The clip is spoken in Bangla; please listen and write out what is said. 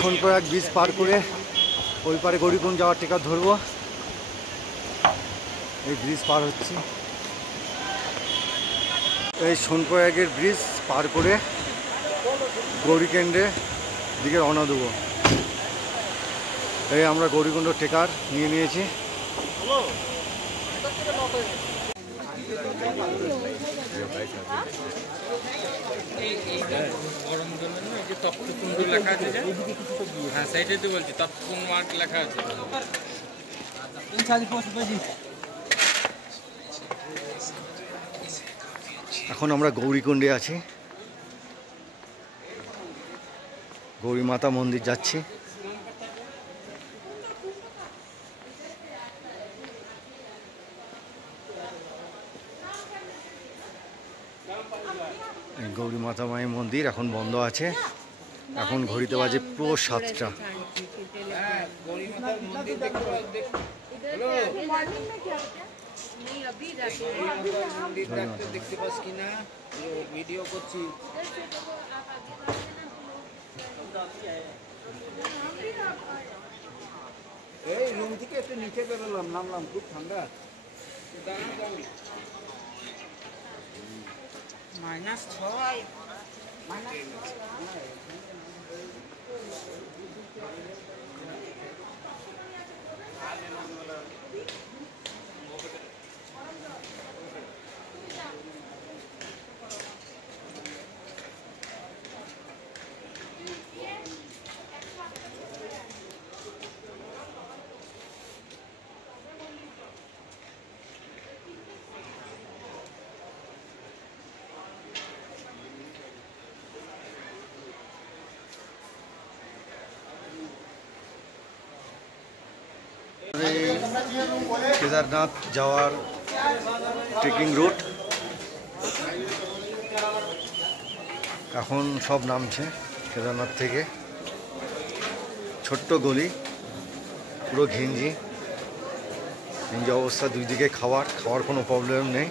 সোনপ্রয়াগ ব্রিজ পার করে ওই পারে গৌরীকুণ্ড যাওয়ার টিকিট ধরবো। এই ব্রিজ পার হচ্ছি, এই সোনপ্রয়াগের ব্রিজ পার করে গৌরীকুণ্ডের দিকে রওনা দেবো। এই আমরা গৌরীকুণ্ড টিকিট নিয়ে নিয়েছি। গরম জলের না, এই যে তপ্তকুণ্ড লেখা আছে, হ্যাঁ সেইটাই তো বলছি, তপ্তকুণ্ড মার্ক লেখা আছে। এখন আমরা গৌরীকুণ্ডে আছি, গৌরী মাতা মন্দির যাচ্ছি। গৌরী মাতা মায়ের মন্দির এখন বন্ধ আছে, এখন ঘড়িতে বাজে পুরো 7টা। দেখতে পাস কিনা ভিডিও করছি। এই রুম থেকে একটু নিচে বেরোলাম, নামলাম, খুব ঠান্ডা। -6 কেদারনাথ যাওয়ার ট্রেকিং রুট, এখন সব নামছে কেদারনাথ থেকে। ছোট্ট গলি, পুরো ঘিঞ্জি ঘিঞ্জি অবস্থা, দুই দিকে খাওয়ার কোনো প্রবলেম নেই।